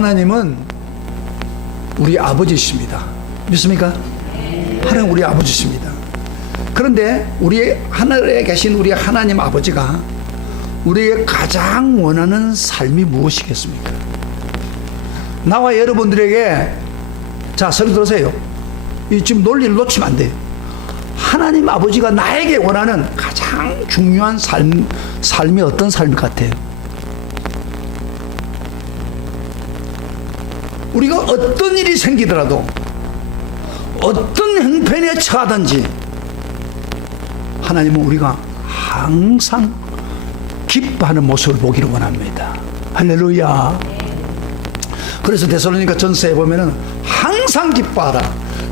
하나님은 우리 아버지십니다. 믿습니까? 하나님 우리 아버지십니다. 그런데 우리 하늘에 계신 우리 하나님 아버지가 우리의 가장 원하는 삶이 무엇이겠습니까? 나와 여러분들에게, 자, 설 들으세요. 이 지금 논리를 놓치면 안 돼요. 하나님 아버지가 나에게 원하는 가장 중요한 삶이 어떤 삶 같아요? 우리가 어떤 일이 생기더라도, 어떤 형편에 처하든지 하나님은 우리가 항상 기뻐하는 모습을 보기를 원합니다. 할렐루야. 그래서 데살로니가 전서에 보면은 항상 기뻐하라,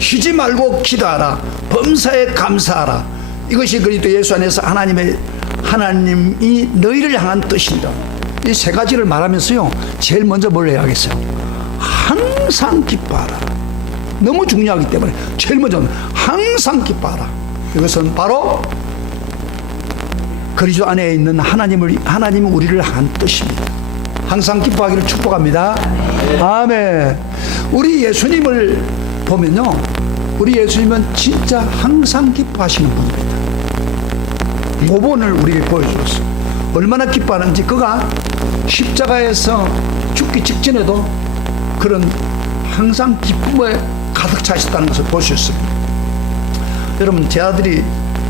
쉬지 말고 기도하라, 범사에 감사하라. 이것이 그리스도 예수 안에서 하나님이 너희를 향한 뜻이다. 이 세 가지를 말하면서요, 제일 먼저 뭘 해야 하겠어요? 항상 기뻐하라. 너무 중요하기 때문에 제일 먼저 항상 기뻐하라. 이것은 바로 그리스도 안에 있는 하나님이 우리를 향한 뜻입니다. 항상 기뻐하기를 축복합니다. 아멘. 우리 예수님을 보면요, 우리 예수님은 진짜 항상 기뻐하시는 분입니다. 모본을 우리에게 보여주었어요. 얼마나 기뻐하는지. 그가 십자가에서 죽기 직전에도 그런 항상 기쁨에 가득 차셨다는 것을 볼 수 있습니다. 여러분, 제 아들이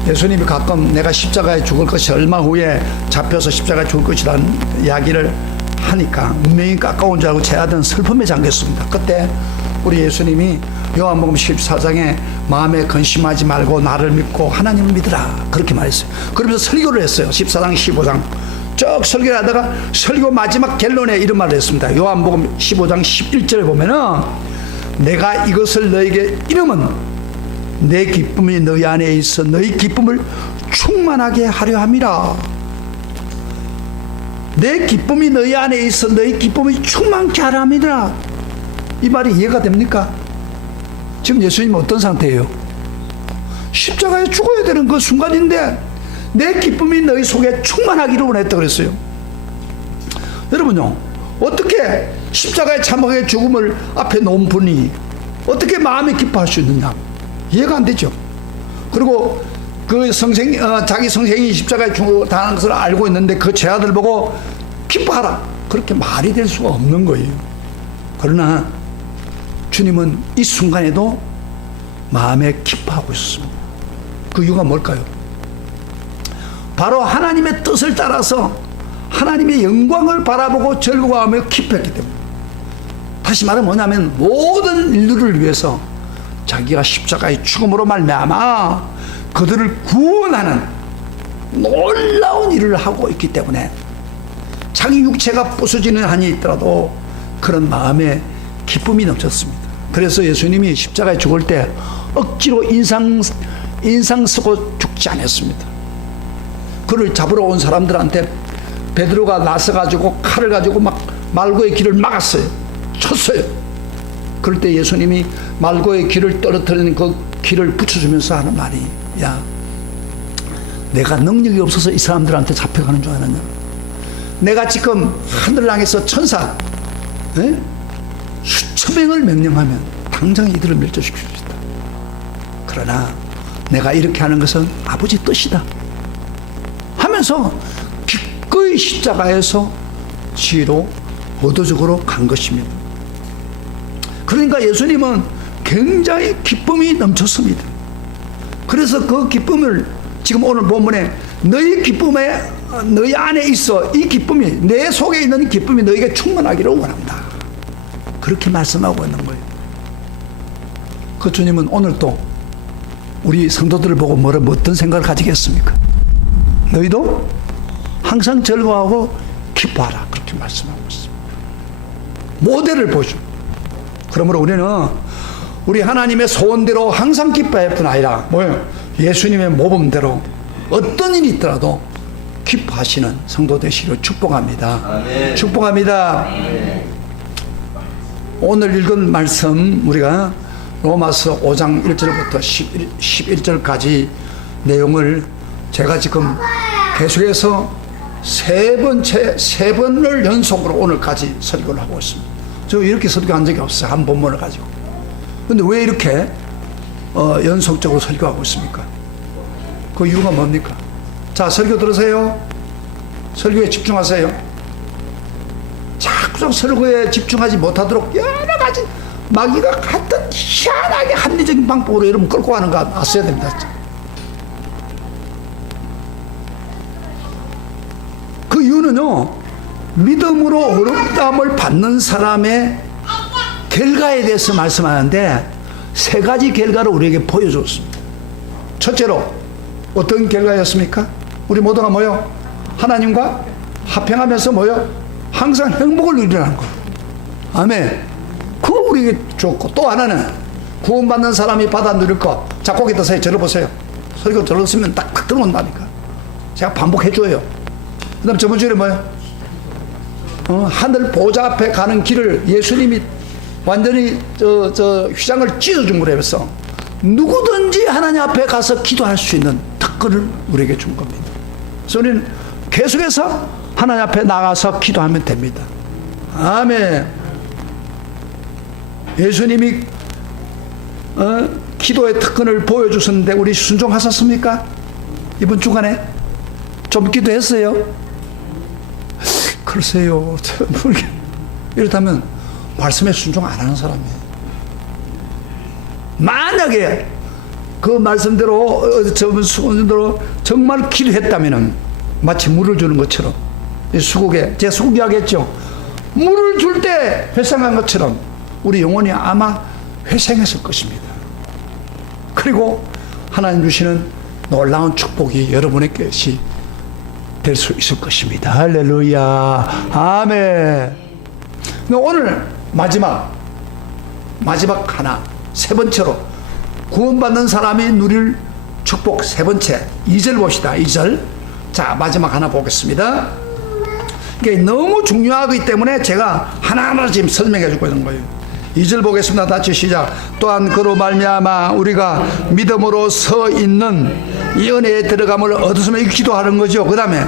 예수님이 가끔 내가 십자가에 죽을 것이 얼마 후에 잡혀서 십자가에 죽을 것이라는 이야기를 하니까 운명이 가까운 줄 알고 제 아들은 슬픔에 잠겼습니다. 그때 우리 예수님이 요한복음 14장에 마음에 근심하지 말고 나를 믿고 하나님을 믿으라, 그렇게 말했어요. 그러면서 설교를 했어요. 14장 15장 쭉 설교를 하다가 설교 마지막 결론에 이런 말을 했습니다. 요한복음 15장 11절에 보면은 내가 이것을 너에게 이름은 내 기쁨이 너희 안에 있어 너희 기쁨을 충만하게 하려 함이라. 내 기쁨이 너희 안에 있어 너희 기쁨이 충만케 하려 함이라. 이 말이 이해가 됩니까? 지금 예수님은 어떤 상태예요? 십자가에 죽어야 되는 그 순간인데 내 기쁨이 너희 속에 충만하기를 원했다 그랬어요. 여러분요, 어떻게 십자가의 참혹의 죽음을 앞에 놓은 분이 어떻게 마음이 기뻐할 수 있느냐? 이해가 안 되죠. 그리고 그 자기 성생이 십자가에 당하는 것을 알고 있는데 그 제 아들 보고 기뻐하라, 그렇게 말이 될 수가 없는 거예요. 그러나 주님은 이 순간에도 마음에 기뻐하고 있습니다. 그 이유가 뭘까요? 바로 하나님의 뜻을 따라서 하나님의 영광을 바라보고 즐거워하며 기뻐했기 때문에. 다시 말하면 뭐냐면 모든 인류를 위해서 자기가 십자가의 죽음으로 말미암아 그들을 구원하는 놀라운 일을 하고 있기 때문에 자기 육체가 부서지는 한이 있더라도 그런 마음에 기쁨이 넘쳤습니다. 그래서 예수님이 십자가에 죽을 때 억지로 인상 쓰고 죽지 않았습니다. 그를 잡으러 온 사람들한테 베드로가 나서가지고 칼을 가지고 막 말고의 길을 막았어요. 쳤어요. 그럴 때 예수님이 말고의 길을 떨어뜨리는 그 길을 붙여주면서 하는 말이, 야, 내가 능력이 없어서 이 사람들한테 잡혀가는 줄 아느냐? 내가 지금 하늘 향해서 천사 수천 명을 명령하면 당장 이들을 멸절시킬 수 있다. 그러나 내가 이렇게 하는 것은 아버지 뜻이다 하면서 기꺼이 십자가에서 지혜로 의도적으로 간 것입니다. 그러니까 예수님은 굉장히 기쁨이 넘쳤습니다. 그래서 그 기쁨을 지금 오늘 본문에 너희 기쁨에 너희 안에 있어 이 기쁨이, 내 속에 있는 기쁨이 너희에게 충만하기를 원한다, 그렇게 말씀하고 있는 거예요. 그 주님은 오늘도 우리 성도들을 보고 어떤 생각을 가지겠습니까? 너희도 항상 즐거워하고 기뻐하라, 그렇게 말씀하고 있습니다. 모델을 보죠. 그러므로 우리는 우리 하나님의 소원대로 항상 기뻐할 뿐 아니라 뭐예요? 예수님의 모범대로 어떤 일이 있더라도 기뻐하시는 성도 되시기를 축복합니다. 아멘. 축복합니다. 아멘. 오늘 읽은 말씀 우리가 로마서 5장 1절부터 11절까지 내용을 제가 지금 계속해서 세 번을 연속으로 오늘까지 설교를 하고 있습니다. 저 이렇게 설교한 적이 없어요. 한 본문을 가지고. 근데 왜 이렇게 연속적으로 설교하고 있습니까? 그 이유가 뭡니까? 자, 설교 들으세요. 설교에 집중하세요. 자꾸 설교에 집중하지 못하도록 여러 가지 마귀가 같은 희한하게 합리적인 방법으로 여러분 끌고 가는 거 아셔야 됩니다. 그 이유는요, 믿음으로 어렵다함을 받는 사람의 결과에 대해서 말씀하는데 세 가지 결과를 우리에게 보여줬습니다. 첫째로 어떤 결과였습니까? 우리 모두가 뭐요? 하나님과 화평하면서 뭐요? 항상 행복을 누리라는 거. 아멘. 그거 우리에게 좋고, 또 하나는 구원받는 사람이 받아 누릴 것. 자, 거기 드세요. 들어보세요. 설교 들었으면 딱 들어온다니까. 제가 반복해줘요. 그 다음 저번 주에 뭐요? 하늘 보좌 앞에 가는 길을 예수님이 완전히 휘장을 찢어준 거라면서 누구든지 하나님 앞에 가서 기도할 수 있는 특권을 우리에게 준 겁니다. 그래서 우리는 계속해서 하나님 앞에 나가서 기도하면 됩니다. 아멘. 예수님이 기도의 특권을 보여주셨는데 우리 순종하셨습니까? 이번 주간에 좀 기도했어요? 글쎄요. 이렇다면 말씀에 순종 안 하는 사람이에요. 만약에 그 말씀대로 저번 수고대로 정말 기도했다면 마치 물을 주는 것처럼 수국에 제가 수국 이야기했죠. 물을 줄 때 회생한 것처럼 우리 영혼이 아마 회생했을 것입니다. 그리고 하나님 주시는 놀라운 축복이 여러분의 것이 될 수 있을 것입니다. 할렐루야. 아멘. 오늘 마지막 하나, 세 번째로 구원받는 사람이 누릴 축복 세 번째 2절 봅시다. 2절. 자, 마지막 하나 보겠습니다. 이게 너무 중요하기 때문에 제가 하나하나 지금 설명해 주고 있는 거예요. 2절 보겠습니다. 다시 시작. 또한 그로 말미암아 우리가 믿음으로 서 있는 이 은혜에 들어감을 얻으면 기도하는 거죠. 그 다음에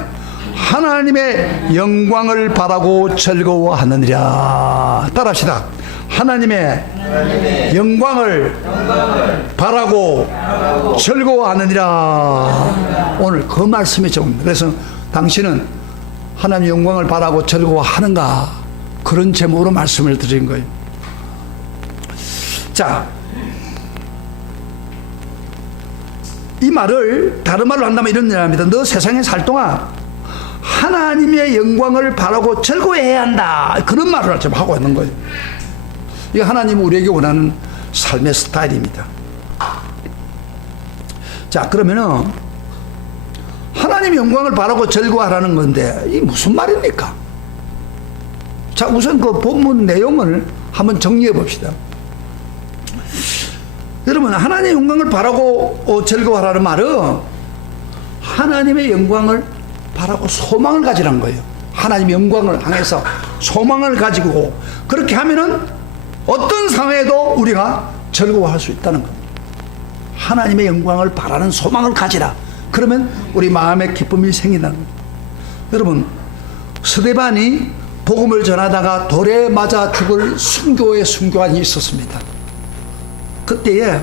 하나님의 영광을 바라고 즐거워하느니라. 따라합시다. 하나님의 영광을 바라고 즐거워하느니라. 오늘 그 말씀이 적습니다. 그래서 당신은 하나님의 영광을 바라고 즐거워하는가? 그런 제목으로 말씀을 드린 거예요. 자, 이 말을 다른 말로 한다면 이런 의미입니다. 너 세상에 살 동안 하나님의 영광을 바라고 즐거워해야 한다. 그런 말을 지금 하고 있는 거예요. 이게 하나님이 우리에게 원하는 삶의 스타일입니다. 자, 그러면은 하나님의 영광을 바라고 즐거워하라는 건데 이게 무슨 말입니까? 자, 우선 그 본문 내용을 한번 정리해 봅시다. 여러분, 하나님의 영광을 바라고 즐거워하라는 말은 하나님의 영광을 바라고 소망을 가지라는 거예요. 하나님의 영광을 향해서 소망을 가지고 그렇게 하면은 어떤 상황에도 우리가 즐거워할 수 있다는 겁니다. 하나님의 영광을 바라는 소망을 가지라. 그러면 우리 마음에 기쁨이 생긴다는 겁니다. 여러분, 스데반이 복음을 전하다가 돌에 맞아 죽을 순교의 순교한이 있었습니다. 그때에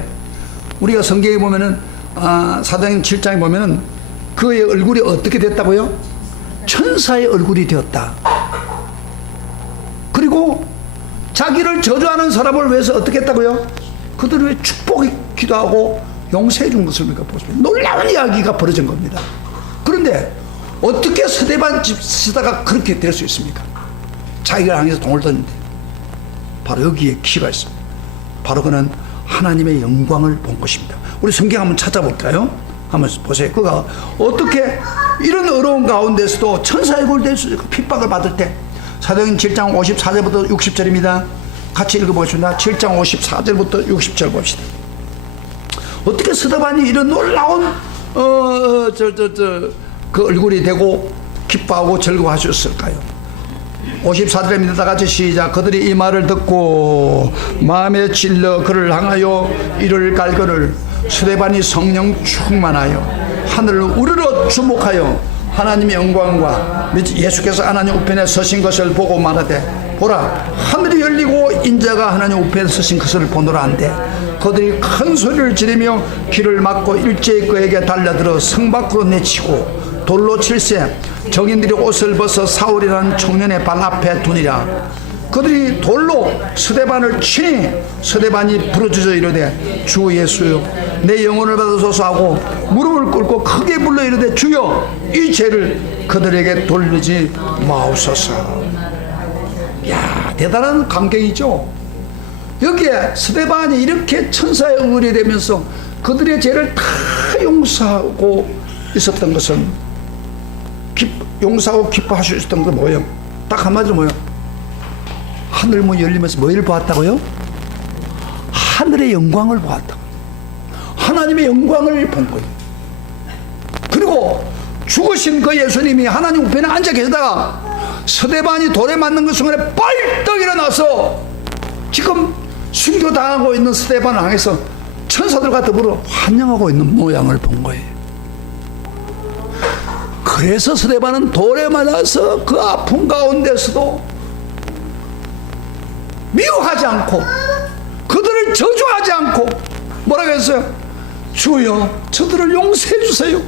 우리가 성경에 보면은 사도행전 7장에 보면은 그의 얼굴이 어떻게 됐다고요? 천사의 얼굴이 되었다. 그리고 자기를 저주하는 사람을 위해서 어떻게 했다고요? 그들을 위해 축복이 기도하고 용서해 준 것을 우리가 보십니다. 놀라운 이야기가 벌어진 겁니다. 그런데 어떻게 스데반 집사가 그렇게 될 수 있습니까? 자기가 향해서 돈을 던는데 바로 여기에 키가 있습니다. 바로 그는 하나님의 영광을 본 것입니다. 우리 성경 한번 찾아볼까요? 한번 보세요. 그가 어떻게 이런 어려운 가운데서도 천사의 골 될 수 있고 핍박을 받을 때 사도행전 7장 54절부터 60절입니다. 같이 읽어보겠습니다. 7장 54절부터 60절 봅시다. 어떻게 스데반이 이런 놀라운 그 얼굴이 되고 기뻐하고 즐거워하셨을까요? 54절입니다. 다 같이 시작. 그들이 이 말을 듣고 마음에 찔러 그를 향하여 이를 갈거를 스데반이 성령 충만하여 하늘을 우러러 주목하여 하나님의 영광과 예수께서 하나님 우편에 서신 것을 보고 말하되 보라, 하늘이 열리고 인자가 하나님 우편에 서신 것을 보노라 한데, 그들이 큰 소리를 지르며 길을 막고 일제히 그에게 달려들어 성 밖으로 내치고 돌로 칠세. 정인들이 옷을 벗어 사울이라는 청년의 발 앞에 두니라. 그들이 돌로 스데반을 치니 스데반이 부르짖어 이르되, 주 예수여, 내 영혼을 받으소서 하고 무릎을 꿇고 크게 불러 이르되, 주여, 이 죄를 그들에게 돌리지 마옵소서. 야, 대단한 감격이죠. 여기에 스데반이 이렇게 천사의 응원이 되면서 그들의 죄를 다 용서하고 있었던 것은, 용서하고 기뻐할 수 있었던 건 뭐예요? 딱 한마디로 뭐예요? 하늘 문 열리면서 뭐를 보았다고요? 하늘의 영광을 보았다고. 하나님의 영광을 본 거예요. 그리고 죽으신 그 예수님이 하나님 우편에 앉아 계시다가 스데반이 돌에 맞는 그 순간에 벌떡 일어나서 지금 순교당하고 있는 스데반을 향해서 천사들과 더불어 환영하고 있는 모양을 본 거예요. 그래서 스데반은 돌에 맞아서 그 아픔 가운데서도 미워하지 않고 그들을 저주하지 않고 뭐라고 했어요? 주여, 저들을 용서해 주세요.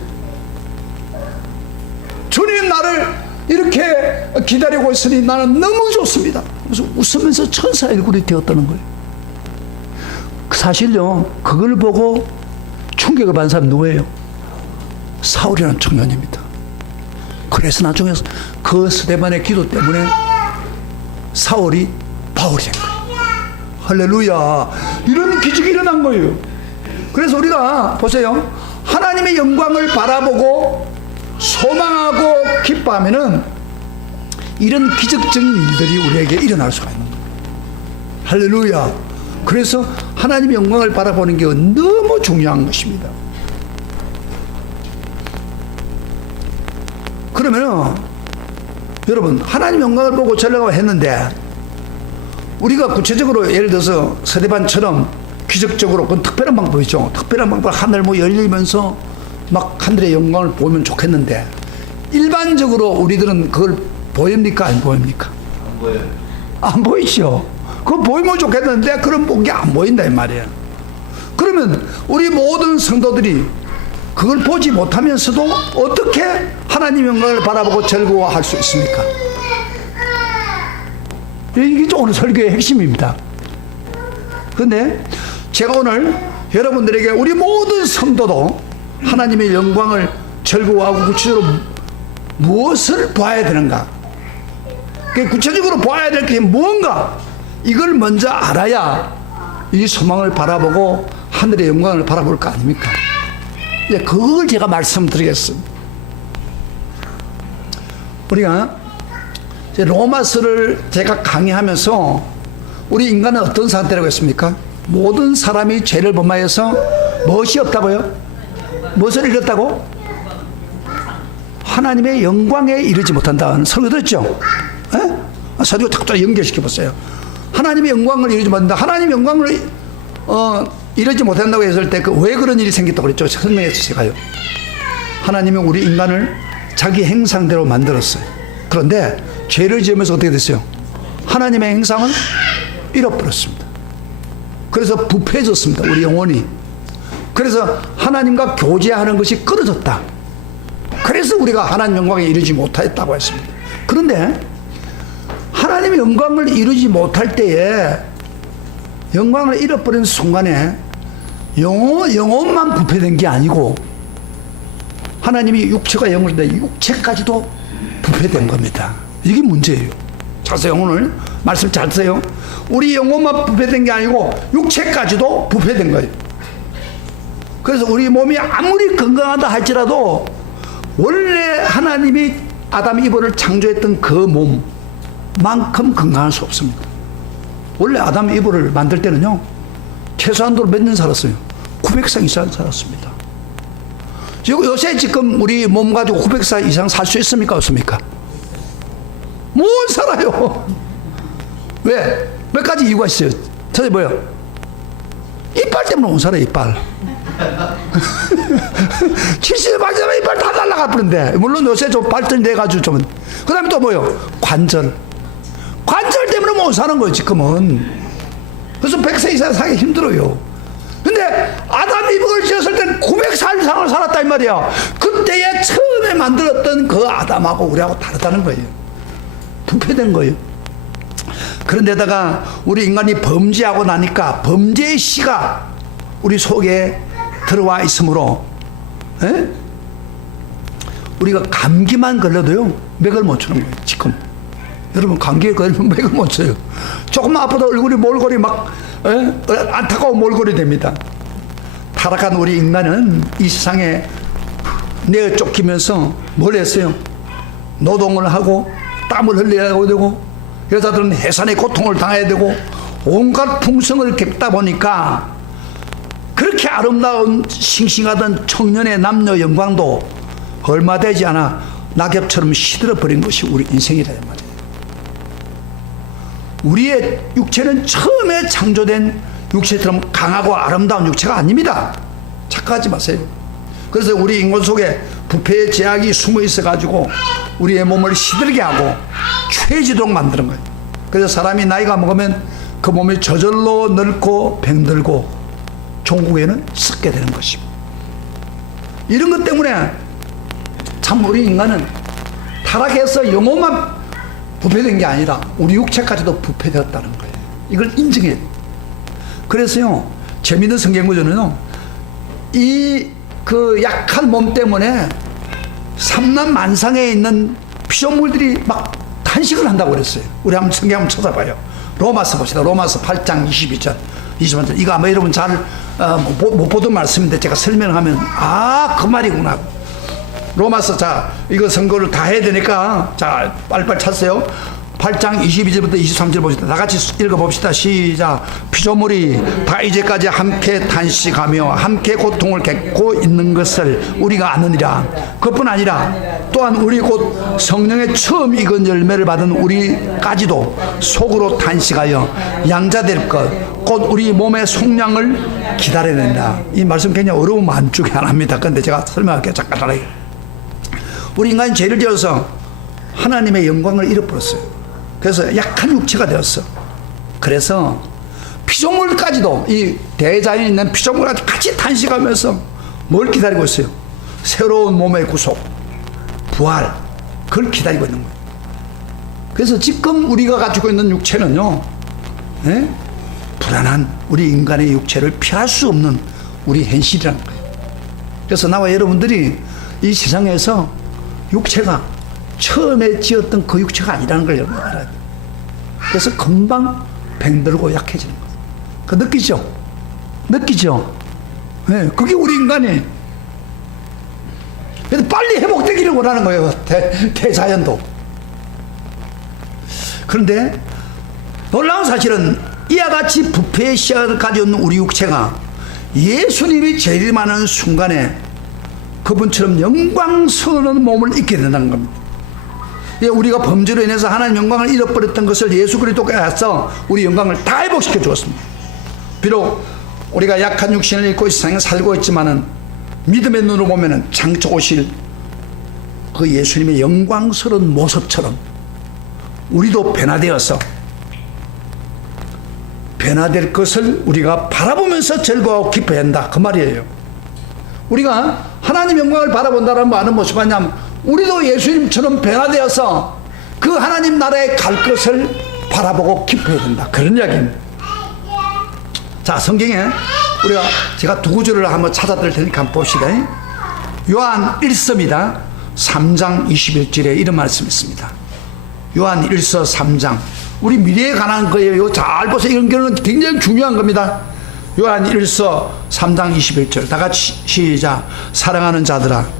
주님 나를 이렇게 기다리고 있으니 나는 너무 좋습니다. 그래서 웃으면서 천사 얼굴이 되었다는 거예요. 사실요, 그걸 보고 충격을 받은 사람이 누구예요? 사울이라는 청년입니다. 그래서 나중에 그 스데반의 기도 때문에 사울이 바울이 된 거예요. 할렐루야. 이런 기적이 일어난 거예요. 그래서 우리가 보세요, 하나님의 영광을 바라보고 소망하고 기뻐하면은 이런 기적적인 일들이 우리에게 일어날 수가 있는 거예요. 할렐루야. 그래서 하나님의 영광을 바라보는 게 너무 중요한 것입니다. 그러면은 여러분, 하나님 영광을 보고 전례가 했는데 우리가 구체적으로 예를 들어서 스데반처럼 기적적으로, 그건 특별한 방법이죠. 특별한 방법, 하늘 뭐 열리면서 막 하늘의 영광을 보면 좋겠는데 일반적으로 우리들은 그걸 보입니까? 안 보입니까? 안 보여요. 안 보이죠. 그거 보이면 좋겠는데 그런 게 안 보인다 이 말이에요. 그러면 우리 모든 성도들이 그걸 보지 못하면서도 어떻게 하나님 영광을 바라보고 즐거워할 수 있습니까? 이게 오늘 설교의 핵심입니다. 그런데 제가 오늘 여러분들에게 우리 모든 성도도 하나님의 영광을 즐거워하고 구체적으로 무엇을 봐야 되는가, 구체적으로 봐야 될 게 무언가, 이걸 먼저 알아야 이 소망을 바라보고 하늘의 영광을 바라볼 거 아닙니까? 그걸 제가 말씀드리겠습니다. 우리가 로마서를 제가 강의하면서 우리 인간은 어떤 상태라고 했습니까? 모든 사람이 죄를 범하여서 무엇이 없다고요? 무엇을 잃었다고? 하나님의 영광에 이르지 못한다는 설교 들었죠? 설교 탁 연결시켜 보세요. 하나님의 영광을 이루지 못한다. 하나님의 영광을 이루지 못한다고 했을 때 왜 그런 일이 생겼다고 그랬죠? 설명해서 제가요. 하나님이 우리 인간을 자기 행상대로 만들었어요. 그런데 죄를 지으면서 어떻게 됐어요? 하나님의 행상을 잃어버렸습니다. 그래서 부패해졌습니다. 우리 영혼이. 그래서 하나님과 교제하는 것이 끊어졌다. 그래서 우리가 하나님 영광에 이르지 못했다고 했습니다. 그런데 하나님의 영광을 이루지 못할 때에 영광을 잃어버린 순간에 영혼만 부패된 게 아니고 하나님이 육체가 영혼인데 육체까지도 부패된 겁니다. 이게 문제예요. 자세히 오늘 말씀 잘 드세요. 우리 영혼만 부패된 게 아니고 육체까지도 부패된 거예요. 그래서 우리 몸이 아무리 건강하다 할지라도 원래 하나님이 아담 이브를 창조했던 그 몸만큼 건강할 수 없습니다. 원래 아담 이브를 만들 때는요, 최소한도로 몇 년 살았어요? 900살 이상 살았습니다. 요새 지금 우리 몸 가지고 900살 이상 살 수 있습니까? 없습니까? 못 살아요. 왜? 몇 가지 이유가 있어요. 첫째 뭐예요? 이빨 때문에 못 살아요. 이빨. 70세 맞으면 이빨 다 날아가 버린데, 물론 요새 좀 발전돼가지고 좀. 그 다음에 또 뭐예요? 관절 때문에 때문에 못 사는 거예요, 지금은. 그래서 100세 이상 살기 힘들어요. 근데 아담이 이복을 지었을 때는 900살 이상을 살았다 이 말이야. 그때에 처음에 만들었던 그 아담하고 우리하고 다르다는 거예요. 부패된 거예요. 그런데다가 우리 인간이 범죄하고 나니까 범죄의 씨가 우리 속에 들어와 있으므로 우리가 감기만 걸려도요 맥을 못 추는 거예요. 지금 여러분 감기에 걸리면 맥을 못 쳐요. 조금만 아파도 얼굴이 몰골이 막 안타까운 몰골이 됩니다. 타락한 우리 인간은 이 세상에 내어 쫓기면서 뭘 했어요? 노동을 하고 땀을 흘려야 되고 여자들은 해산의 고통을 당해야 되고 온갖 풍성을 겪다 보니까 그렇게 아름다운 싱싱하던 청년의 남녀 영광도 얼마 되지 않아 낙엽처럼 시들어 버린 것이 우리 인생이라 말이에요. 우리의 육체는 처음에 창조된 육체처럼 강하고 아름다운 육체가 아닙니다. 착각하지 마세요. 그래서 우리 인간 속에 부패의 제약이 숨어 있어 가지고 우리의 몸을 시들게 하고 취해지도록 만드는 거예요. 그래서 사람이 나이가 먹으면 그 몸이 저절로 늙고 병들고 종국에는 썩게 되는 것입니다. 이런 것 때문에 참 우리 인간은 타락해서 영혼만 부패된 게 아니라 우리 육체까지도 부패되었다는 거예요. 이걸 인정해야 돼요. 그래서요 재미있는 성경 구조는요 이 그 약한 몸 때문에 삼남 만상에 있는 피조물들이 막 탄식을 한다고 그랬어요. 우리 한번 성경 한번 찾아봐요. 로마서 봅시다. 로마서 8장 22절 23절. 이거 아마 여러분 잘 못 보던 말씀인데 제가 설명하면 그 말이구나. 로마서 자 이거 선거를 다 해야 되니까 자 빨리빨리 찾으세요. 8장 22절부터 23절 봅시다. 다 같이 읽어봅시다. 시작. 피조물이 다 이제까지 함께 탄식하며 함께 고통을 겪고 있는 것을 우리가 아느니라. 그뿐 아니라 또한 우리 곧 성령의 처음 익은 열매를 받은 우리까지도 속으로 탄식하여 양자될 것 곧 우리 몸의 속량을 기다려야 된다. 이 말씀 굉장히 어려운 말 중에 하나입니다. 그런데 제가 설명할게요. 잠깐 하나요. 우리 인간이 죄를 지어서 하나님의 영광을 잃어버렸어요. 그래서 약한 육체가 되었어. 그래서 피조물까지도 이 대자연에 있는 피조물까지 같이 탄식하면서 뭘 기다리고 있어요? 새로운 몸의 구속, 부활, 그걸 기다리고 있는 거예요. 그래서 지금 우리가 가지고 있는 육체는요 불안한 우리 인간의 육체를 피할 수 없는 우리 현실이라는 거예요. 그래서 나와 여러분들이 이 세상에서 육체가 처음에 지었던 그 육체가 아니라는 걸 여러분 알아야 돼요. 그래서 금방 병들고 약해지는 거예요. 그 느끼죠? 느끼죠? 네, 그게 우리 인간이. 그래서 빨리 회복되기를 원하는 거예요. 대자연도. 그런데 놀라운 사실은 이와 같이 부패의 씨앗을 가지고 있는 우리 육체가 예수님이 재림하는 순간에 그분처럼 영광스러운 몸을 입게 된다는 겁니다. 우리가 범죄로 인해서 하나님 영광을 잃어버렸던 것을 예수 그리스도께서 우리 영광을 다 회복시켜 주었습니다. 비록 우리가 약한 육신을 입고 이 세상에 살고 있지만은 믿음의 눈으로 보면은 장차 오실 그 예수님의 영광스러운 모습처럼 우리도 변화되어서 변화될 것을 우리가 바라보면서 즐거워하고 기뻐야 한다. 그 말이에요. 우리가 하나님 영광을 바라본다는 말은 무엇이 뭐냐면 우리도 예수님처럼 변화되어서 그 하나님 나라에 갈 것을 바라보고 기뻐해야 된다. 그런 이야기입니다. 자, 성경에 우리가 제가 두 구절을 한번 찾아드릴 테니까 한번 봅시다. 요한 1서입니다. 3장 21절에 이런 말씀이 있습니다. 요한 1서 3장. 우리 미래에 관한 거예요. 잘 보세요. 이런 경우는 굉장히 중요한 겁니다. 요한 1서 3장 21절. 다 같이 시작. 사랑하는 자들아.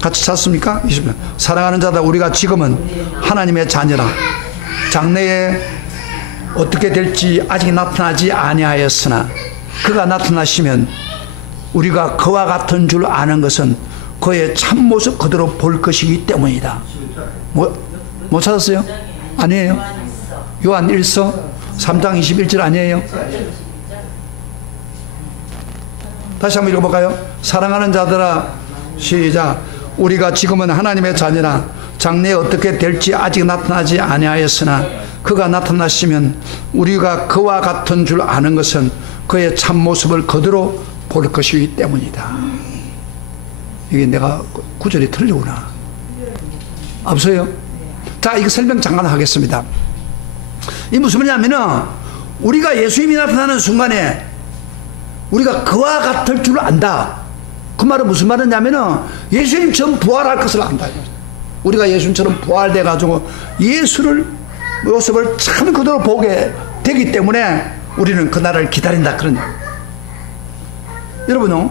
같이 찾습니까? 20절. 사랑하는 자들아, 우리가 지금은 하나님의 자녀라. 장래에 어떻게 될지 아직 나타나지 아니하였으나 그가 나타나시면 우리가 그와 같은 줄 아는 것은 그의 참모습 그대로 볼 것이기 때문이다. 못 찾았어요? 아니에요? 요한 1서 3장 21절 아니에요? 다시 한번 읽어볼까요? 사랑하는 자들아, 시작. 우리가 지금은 하나님의 자녀라. 장래에 어떻게 될지 아직 나타나지 아니하였으나 그가 나타나시면 우리가 그와 같은 줄 아는 것은 그의 참모습을 그대로 볼 것이기 때문이다. 이게 내가 구절이 틀리구나. 없어요? 자, 이거 설명 잠깐 하겠습니다. 이 무슨 말이냐면은 우리가 예수님이 나타나는 순간에 우리가 그와 같을 줄 안다. 그 말은 무슨 말이냐면은 예수님처럼 부활할 것을 안다. 우리가 예수님처럼 부활돼 가지고 예수를 모습을 참 그대로 보게 되기 때문에 우리는 그날을 기다린다. 그런 여러분,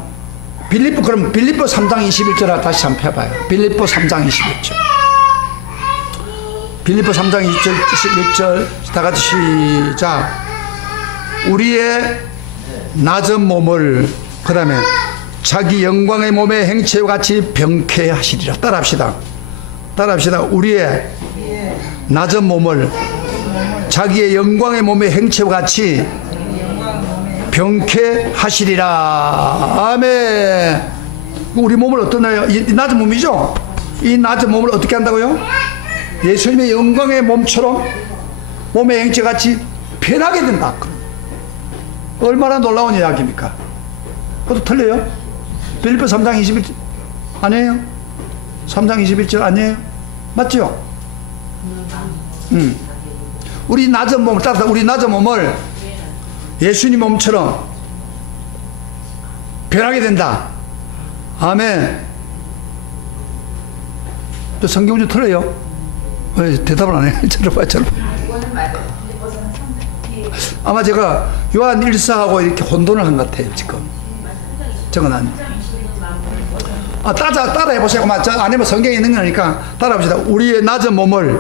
그럼 빌립보 3장 21절 다시 한번 펴봐요. 빌립보 3장 21절. 빌립보 3장 21절 다 같이 시작. 우리의 낮은 몸을 그 다음에 자기 영광의 몸의 행체와 같이 병쾌 하시리라. 따라합시다. 우리의 낮은 몸을 자기의 영광의 몸의 행체와 같이 병쾌 하시리라. 아멘. 우리 몸을 어떠나요? 이 낮은 몸이죠? 이 낮은 몸을 어떻게 한다고요? 예수님의 영광의 몸처럼 몸의 행체와 같이 변하게 된다. 얼마나 놀라운 이야기입니까? 그것도 틀려요? 빌립보 3장 21절 아니에요? 3장 21절 아니에요? 맞죠? 우리 낮은 몸을 따라서 우리 낮은 몸을 예수님 몸처럼 변하게 된다. 아멘. 또 성경 좀 틀려요? 왜 대답을 안 해? 저를 봐. 아마 제가 요한 1사하고 이렇게 혼돈을 한 것 같아요, 지금. 저건 아니에요. 따라 해보세요. 저 아니면 성경에 있는 거니까 따라해봅시다. 우리의 낮은 몸을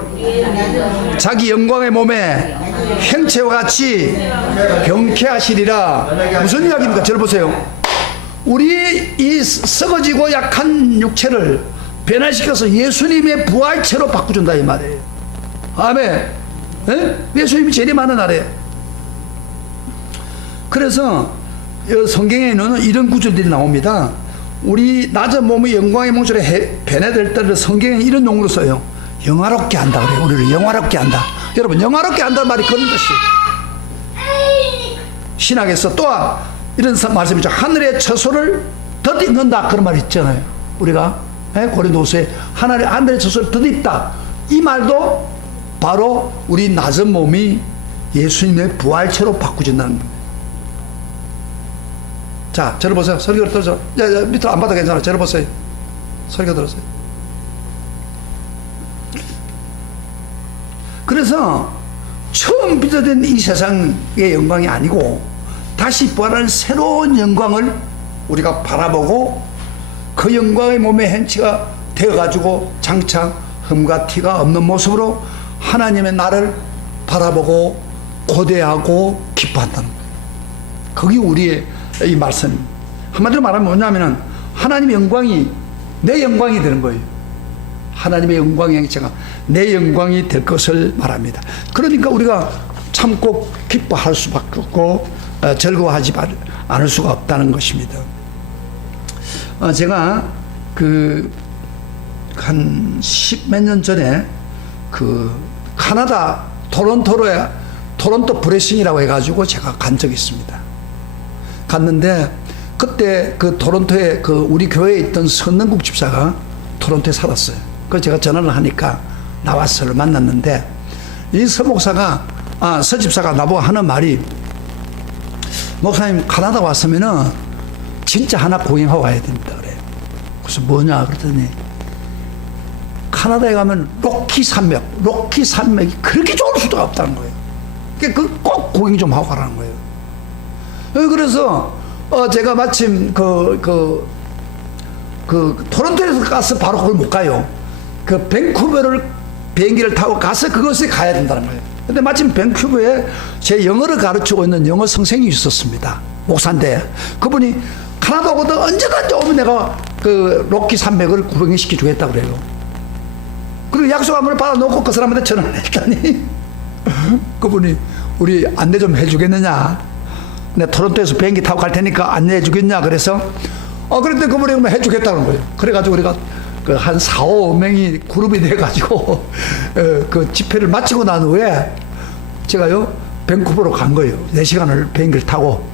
자기 영광의 몸에 행체와 같이 병쾌하시리라. 무슨 이야기입니까? 저를 보세요. 우리 이 썩어지고 약한 육체를 변화시켜서 예수님의 부활체로 바꿔준다 이 말이에요. 아멘. 예수님이 재림하는 날에. 그래서 성경에는 이런 구절들이 나옵니다. 우리 낮은 몸의 영광의 몸처럼 변화될 때를 성경에 이런 용어로 써요. 영화롭게 한다 그래요. 우리를 영화롭게 한다. 여러분, 영화롭게 한다는 말이 그런 뜻이. 신학에서 또한 이런 말씀이죠. 하늘의 처소를 덧입는다 그런 말 있잖아요. 우리가 고린도후서에 하늘의 처소를 덧입다. 이 말도 바로 우리 낮은 몸이 예수님의 부활체로 바꾸진다는 겁니다. 자, 저를 보세요. 설교를 들어서. 밑으로 안 봐도 괜찮아. 저를 보세요. 설교 들었어요. 그래서 처음 빚어진 이 세상의 영광이 아니고 다시 부활하는 새로운 영광을 우리가 바라보고 그 영광의 몸의 행치가 되어가지고 장차 흠과 티가 없는 모습으로 하나님의 나를 바라보고 고대하고 기뻐한다는 거예요. 그게 우리의 이 말씀. 한마디로 말하면 뭐냐면은 하나님의 영광이 내 영광이 되는 거예요. 하나님의 영광의 행체가 내 영광이 될 것을 말합니다. 그러니까 우리가 참고 기뻐할 수밖에 없고 즐거워하지 않을 수가 없다는 것입니다. 제가 한 10몇 년 전에 카나다 토론토 브레싱이라고 해가지고 제가 간 적이 있습니다. 갔는데 그때 토론토에 우리 교회에 있던 선능국 집사가 토론토에 살았어요. 그래서 제가 전화를 하니까 나와서 만났는데 이 서 집사가 나보고 하는 말이, 목사님 카나다 왔으면은 진짜 하나 구경하고 와야 됩니다 그래요. 그래서 뭐냐 그랬더니 카나다에 가면 로키 산맥이 그렇게 좋을 수도 없다는 거예요. 그러니까 꼭 구경 좀 하고 가라는 거예요. 그래서 제가 마침 토론토에서 가서 바로 그걸 못 가요. 밴쿠버를 비행기를 타고 가서 그것에 가야 된다는 거예요. 근데 마침 밴쿠버에 제 영어를 가르치고 있는 영어 선생님이 있었습니다. 목사인데 그분이 카나다 오거든 언제든지 오면 내가 로키 산맥을 구경시켜 주겠다 그래요. 그리고 약속 한번 받아놓고 그 사람한테 전화를 했더니 그분이 우리 안내 좀 해주겠느냐, 내 토론토에서 비행기 타고 갈 테니까 안내해 주겠냐 그래서 그런데 그분이 해주겠다는 거예요. 그래가지고 우리가 한 4, 5명이 그룹이 돼가지고 그 집회를 마치고 난 후에 제가요 밴쿠버로 간 거예요. 4시간을 비행기를 타고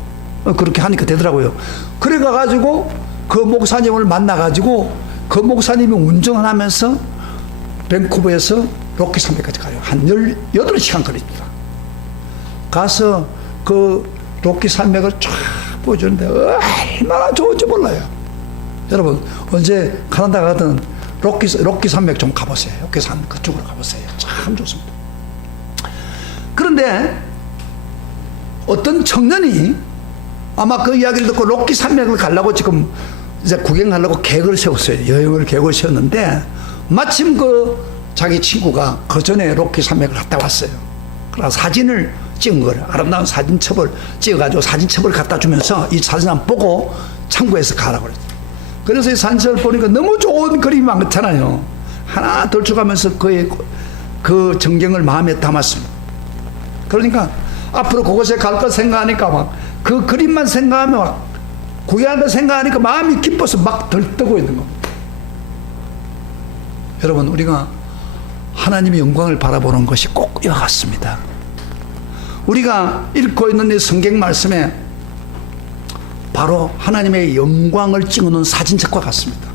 그렇게 하니까 되더라고요. 그래 가가지고 그 목사님을 만나가지고 그 목사님이 운전을 하면서 밴쿠버에서 로키 산맥까지 가요. 한 18시간 걸립니다. 가서 그 로키 산맥을 쫙 보여주는데 얼마나 좋은지 몰라요. 여러분 언제 캐나다 가든 로키 산맥 좀 가보세요. 로키 산 그쪽으로 가보세요. 참 좋습니다. 그런데 어떤 청년이 아마 그 이야기를 듣고 로키 산맥을 가려고 지금 이제 구경하려고 계획을 세웠어요. 여행을 계획을 세웠는데 마침 그 자기 친구가 그 전에 로키 산맥을 갔다 왔어요. 그래서 사진을 찍은 거예요. 아름다운 사진첩을 찍어가지고 사진첩을 갖다 주면서 이 사진 한번 보고 참고해서 가라고 그랬어요. 그래서 이 사진첩을 보니까 너무 좋은 그림이 많잖아요. 하나 덜쳐가면서 그 전경을 마음에 담았습니다. 그러니까 앞으로 그곳에 갈 것 생각하니까 막 그 그림만 생각하면 막 구경한다 생각하니까 마음이 기뻐서 막 들뜨고 있는 겁니다. 여러분 우리가 하나님의 영광을 바라보는 것이 꼭 이와 같습니다. 우리가 읽고 있는 이 성경 말씀에 바로 하나님의 영광을 찍어놓은 사진첩과 같습니다.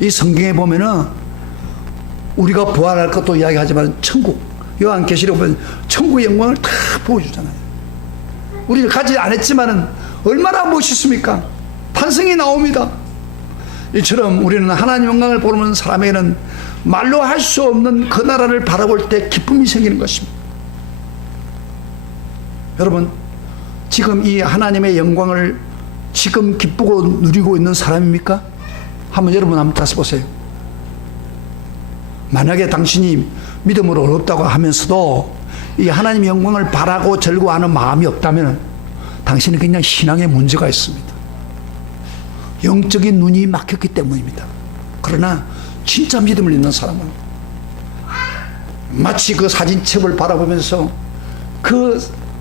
이 성경에 보면은 우리가 부활할 것도 이야기하지만 천국, 요한계시록 보면 천국의 영광을 다 보여주잖아요. 우리는 가지 않았지만은 얼마나 멋있습니까? 탄성이 나옵니다. 이처럼 우리는 하나님 영광을 보는 사람에게는 말로 할 수 없는 그 나라를 바라볼 때 기쁨이 생기는 것입니다. 여러분 지금 이 하나님의 영광을 지금 기쁘고 누리고 있는 사람입니까? 여러분 한번 다시 보세요. 만약에 당신이 믿음으로 어렵다고 하면서도 이 하나님의 영광을 바라고 절구하는 마음이 없다면 당신은 그냥 신앙에 문제가 있습니다. 영적인 눈이 막혔기 때문입니다. 그러나 진짜 믿음을 있는 사람은 마치 그 사진첩을 바라보면서 그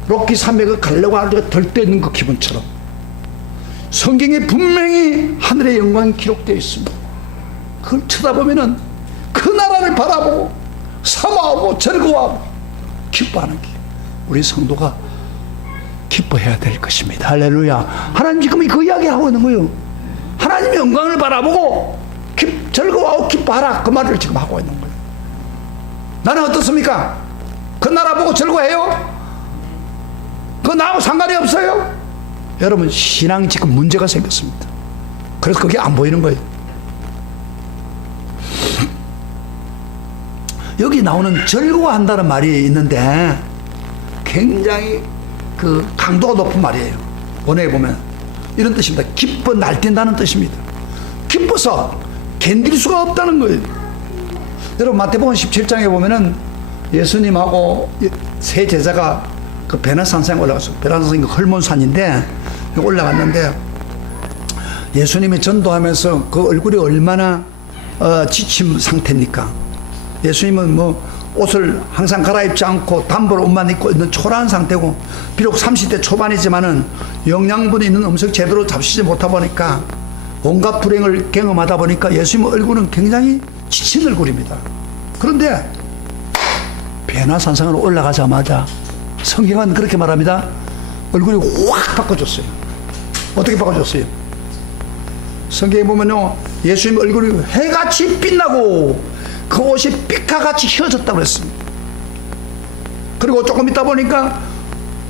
로키 산맥을 가려고 할 때가 들떠있는 그 기분처럼 성경에 분명히 하늘의 영광이 기록되어 있습니다. 그걸 쳐다보면은 그 나라를 바라보고 사모하고 즐거워하고 기뻐하는 게 우리 성도가 기뻐해야 될 것입니다. 할렐루야. 하나님 지금 그 이야기 하고 있는 거예요. 하나님의 영광을 바라보고 즐거워하고 기뻐하라, 그 말을 지금 하고 있는 거예요. 나는 어떻습니까? 그 나라 보고 즐거워해요? 그거 나하고 상관이 없어요? 여러분 신앙이 지금 문제가 생겼습니다. 그래서 그게 안 보이는 거예요. 여기 나오는 즐거워한다는 말이 있는데 굉장히 그 강도가 높은 말이에요. 원어에 보면 이런 뜻입니다. 기뻐 날뛴다는 뜻입니다. 기뻐서 견딜 수가 없다는 거예요. 여러분 마태복음 17장에 보면은 예수님하고 세 제자가 그 베나산상에 올라갔어요. 베나산상이 헐몬산인데 올라갔는데 예수님이 전도하면서 그 얼굴이 얼마나 지친 상태입니까? 예수님은 뭐 옷을 항상 갈아입지 않고 단벌 옷만 입고 있는 초라한 상태고 비록 30대 초반이지만은 영양분이 있는 음식 제대로 잡수지 못하다 보니까 온갖 불행을 경험하다 보니까 예수님 얼굴은 굉장히 지친 얼굴입니다. 그런데 베나산상으로 올라가자마자 성경은 그렇게 말합니다. 얼굴이 확 바꿔줬어요. 어떻게 바꿔줬어요? 성경에 보면요 예수님 얼굴이 해같이 빛나고 그 옷이 빛과같이 휘어졌다고 그랬습니다. 그리고 조금 있다 보니까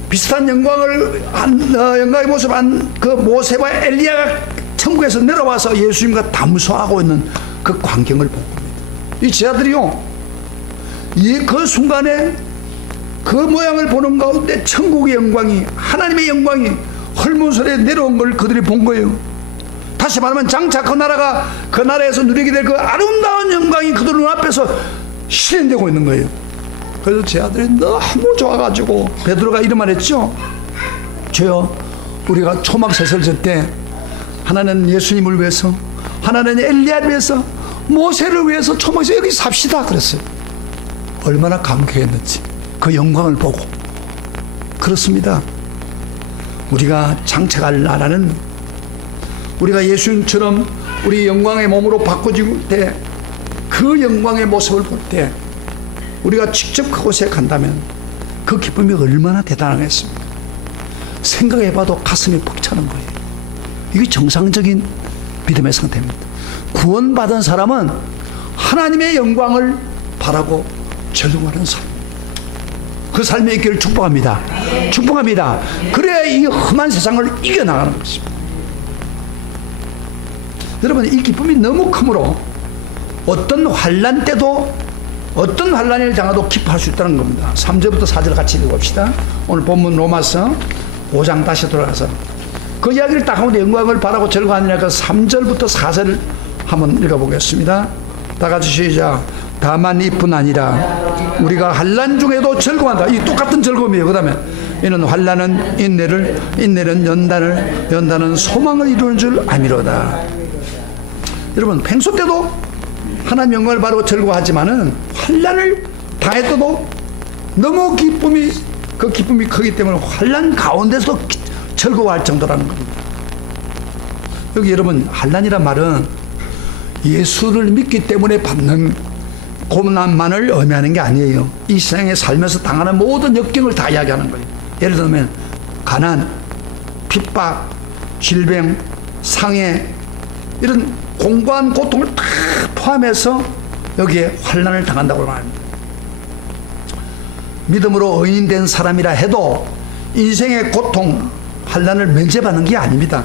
비슷한 영광의 모습 한 그 모세와 엘리야가 천국에서 내려와서 예수님과 담소하고 있는 그 광경을 본 겁니다. 이 제자들이요 그 순간에 그 모양을 보는 가운데 천국의 영광이 하나님의 영광이 헐몬설에 내려온 걸 그들이 본 거예요. 다시 말하면 장차 그 나라에서 누리게 될 그 아름다운 영광이 그들 눈앞에서 실현되고 있는 거예요. 그래서 제 아들이 너무 좋아가지고 베드로가 이런 말 했죠. 주여 우리가 초막세설절 때 하나는 예수님을 위해서 하나는 엘리야를 위해서 모세를 위해서 초막에서 여기 삽시다 그랬어요. 얼마나 감격했는지 그 영광을 보고. 그렇습니다. 우리가 장차갈 나라는 우리가 예수님처럼 우리 영광의 몸으로 바꿔질 때 그 영광의 모습을 볼 때 우리가 직접 그곳에 간다면 그 기쁨이 얼마나 대단하겠습니까? 생각해봐도 가슴이 벅차는 거예요. 이게 정상적인 믿음의 상태입니다. 구원받은 사람은 하나님의 영광을 바라고 적용하는 삶. 그 삶의 있기를 축복합니다. 축복합니다. 그래야 이 험한 세상을 이겨나가는 것입니다. 여러분, 이 기쁨이 너무 크므로 어떤 환난 때도, 어떤 환난을 당해도 기뻐할 수 있다는 겁니다. 3절부터 4절 같이 읽어봅시다. 오늘 본문 로마서 5장 다시 돌아가서 그 이야기를 딱 하면 영광을 바라고 즐거워하느냐, 그 3절부터 4절을 한번 읽어보겠습니다. 다 같이 시작. 다만 이뿐 아니라 우리가 환난 중에도 즐거워한다. 이 똑같은 즐거움이에요. 그 다음에 이는 환난은 인내를, 인내는 연단을, 연단은 소망을 이루는 줄 아미로다. 여러분, 평소 때도 하나님 영광을 바라고 즐거워하지만은 환난을 당했어도 너무 그 기쁨이 크기 때문에 환난 가운데서 즐거워할 정도라는 겁니다. 여기 여러분, 환난이란 말은 예수를 믿기 때문에 받는 고난만을 의미하는 게 아니에요. 이 세상에 살면서 당하는 모든 역경을 다 이야기하는 거예요. 예를 들면 가난, 핍박, 질병, 상해, 이런 공고한 고통을 다 포함해서 여기에 환난을 당한다고 말합니다. 믿음으로 의인된 사람이라 해도 인생의 고통, 환난을 면제받는 게 아닙니다.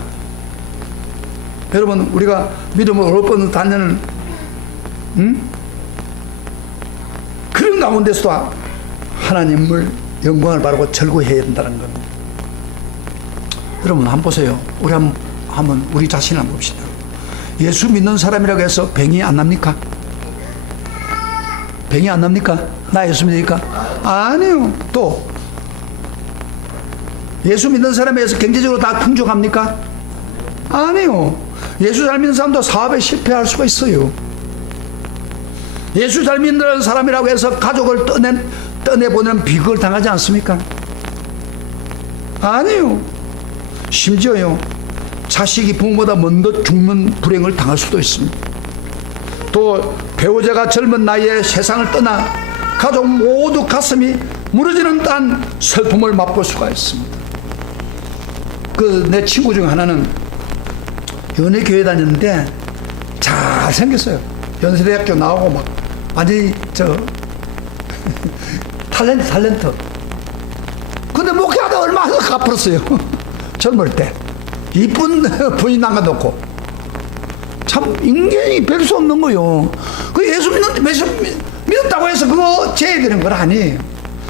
여러분, 우리가 믿음으로 어렵거든 다니는 그런 가운데서도 하나님을 영광을 바라고 즐거워해야 된다는 겁니다. 여러분, 한번 보세요. 우리 한번 우리 자신을 한번 봅시다. 예수 믿는 사람이라고 해서 병이 안 납니까? 병이 안 납니까? 나 예수 믿으니까? 아니요. 또 예수 믿는 사람에 의해서 경제적으로 다 풍족합니까? 아니요. 예수 잘 믿는 사람도 사업에 실패할 수가 있어요. 예수 잘 믿는 사람이라고 해서 가족을 떠내보내는 비극을 당하지 않습니까? 아니요. 심지어요, 자식이 부모보다 먼저 죽는 불행을 당할 수도 있습니다. 또 배우자가 젊은 나이에 세상을 떠나 가족 모두 가슴이 무너지는 듯한 슬픔을 맛볼 수가 있습니다. 내 친구 중 하나는 연예교회 다녔는데 잘생겼어요. 연세대학교 나오고 막 완전히 탤런트. 근데 목회하다 얼마나 갚았어요. 젊을 때 이쁜 부인 남겨놓고 참 인간이 별 수 없는 거요. 그 예수 믿었다고 해서 그거 죄야 되는 건 아니에요.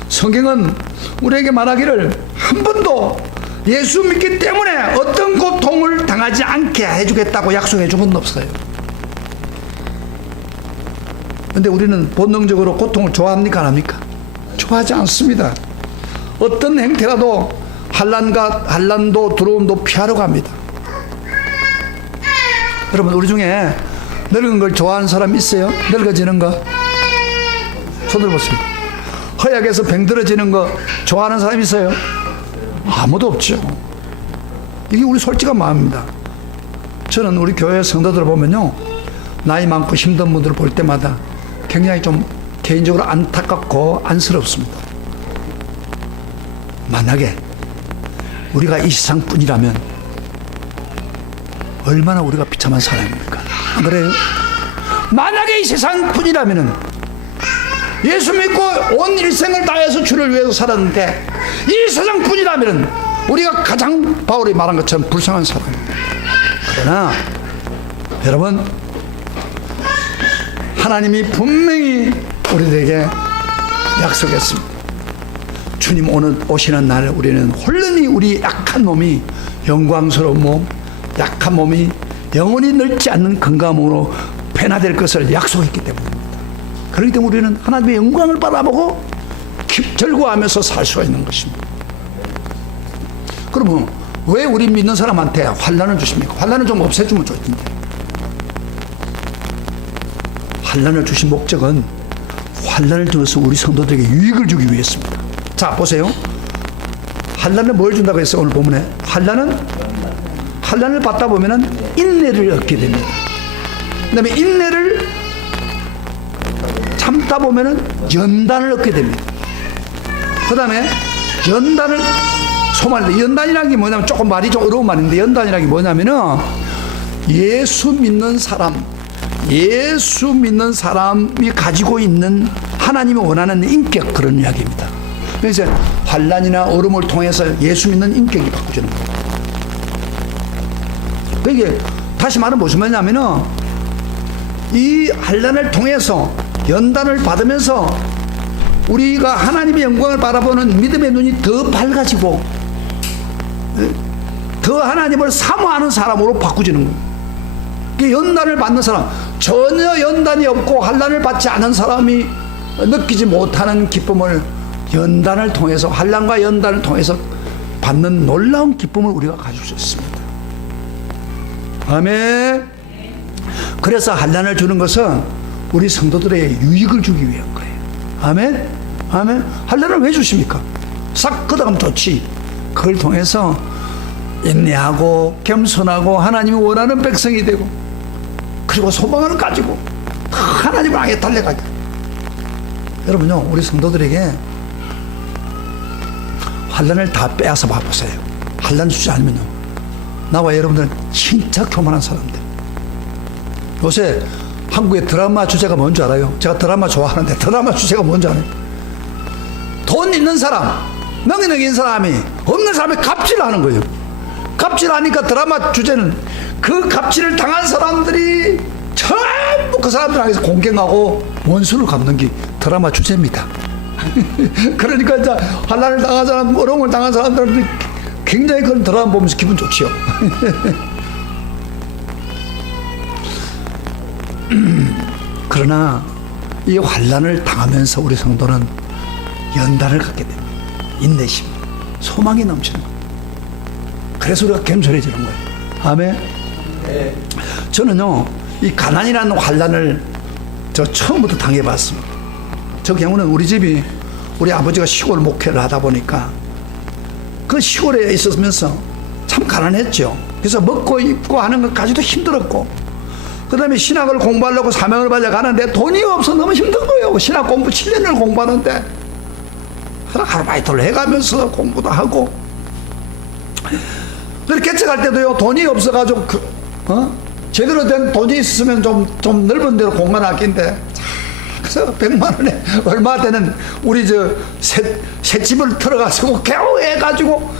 성경은 우리에게 말하기를 한 번도 예수 믿기 때문에 어떤 고통을 당하지 않게 해주겠다고 약속해 준 건 없어요. 근데 우리는 본능적으로 고통을 좋아합니까, 안 합니까? 좋아하지 않습니다. 어떤 행태라도 환난도 두려움도 피하려고 합니다. 여러분, 우리 중에 늙은 걸 좋아하는 사람 있어요? 늙어지는 거? 손들 보세요. 허약해서 병들어지는 거 좋아하는 사람 있어요? 아무도 없죠. 이게 우리 솔직한 마음입니다. 저는 우리 교회 성도들을 보면요, 나이 많고 힘든 분들을 볼 때마다 굉장히 좀 개인적으로 안타깝고 안쓰럽습니다. 만약에 우리가 이 세상뿐이라면 얼마나 우리가 비참한 사람입니까? 안 그래요? 만약에 이 세상뿐이라면 예수 믿고 온 일생을 다해서 주를 위해서 살았는데 이 세상뿐이라면 우리가 가장 바울이 말한 것처럼 불쌍한 사람입니다. 그러나 여러분, 하나님이 분명히 우리들에게 약속했습니다. 주님 오시는 날 우리는 홀연히 우리 약한 몸이 영광스러운 몸, 약한 몸이 영원히 늙지 않는 건강으로 변화될 것을 약속했기 때문입니다. 그렇기 때문에 우리는 하나님의 영광을 바라보고 즐거워하면서 살 수가 있는 것입니다. 그러면 왜 우리 믿는 사람한테 환난을 주십니까? 환난을 좀 없애주면 좋을 텐데. 환난을 주신 목적은 환난을 통해서 우리 성도들에게 유익을 주기 위해서입니다. 자, 보세요. 환난은 뭘 준다고 했어요? 오늘 본문에 환난을 받다 보면은 인내를 얻게 됩니다. 그 다음에 인내를 참다 보면은 연단을 얻게 됩니다. 그 다음에 연단을 소말리. 연단이라는 게 뭐냐면 조금 말이 좀 어려운 말인데, 연단이라는 게 뭐냐면은 예수 믿는 사람이 가지고 있는 하나님이 원하는 인격, 그런 이야기입니다. 그래서 환난이나 어려움을 통해서 예수 믿는 인격이 바꿔주는 거예요. 이게 다시 말하면 무슨 말이냐면은 이 환난을 통해서 연단을 받으면서 우리가 하나님의 영광을 바라보는 믿음의 눈이 더 밝아지고 더 하나님을 사모하는 사람으로 바꾸지는 거예요. 연단을 받는 사람, 전혀 연단이 없고 환난을 받지 않은 사람이 느끼지 못하는 기쁨을 연단을 통해서, 환난과 연단을 통해서 받는 놀라운 기쁨을 우리가 가질 수 있습니다. 아멘. 그래서 환난을 주는 것은 우리 성도들의 유익을 주기 위한 거예요. 아멘. 아멘. 환난을 왜 주십니까? 싹 걷어가면 좋지. 그걸 통해서 인내하고 겸손하고 하나님이 원하는 백성이 되고, 그리고 소망을 가지고 하나님을 향해 달려가게. 여러분요, 우리 성도들에게 환난을 다 빼앗아 봐보세요. 환난 주지 않으면요, 나와 여러분들은 진짜 교만한 사람들. 요새 한국의 드라마 주제가 뭔지 알아요? 제가 드라마 좋아하는데 드라마 주제가 뭔지 알아요? 돈 있는 사람, 능력 있는 사람이 없는 사람이 갑질하는 거예요. 갑질하니까 드라마 주제는 그 갑질을 당한 사람들이 전부 그 사람들 향해서 공경하고 원수를 갚는 게 드라마 주제입니다. 그러니까 이제 환난을 당한 사람, 어려움을 당한 사람들은 굉장히 그런 드라마 보면서 기분 좋지요. 그러나 이 환난을 당하면서 우리 성도는 연단을 갖게 됩니다. 인내심, 소망이 넘치는 거예요. 그래서 우리가 겸손해지는 거예요. 아멘. 네. 저는요, 이 가난이라는 환난을 저 처음부터 당해봤습니다. 저 경우는 우리 집이, 우리 아버지가 시골 목회를 하다 보니까 그 시골에 있으면서 참 가난했죠. 그래서 먹고 입고 하는 것까지도 힘들었고, 그 다음에 신학을 공부하려고 사명을 받아 가는데 돈이 없어 너무 힘든 거예요. 신학 공부 7년을 공부하는데 아르바이트를 해가면서 공부도 하고, 그렇게 개척할 때도요, 돈이 없어가지고 제대로 된 돈이 있으면 좀 넓은 데로 공간할 낀데, 그래서 100만 원에 얼마 되는 우리 새집을 털어가지고 겨우 해가지고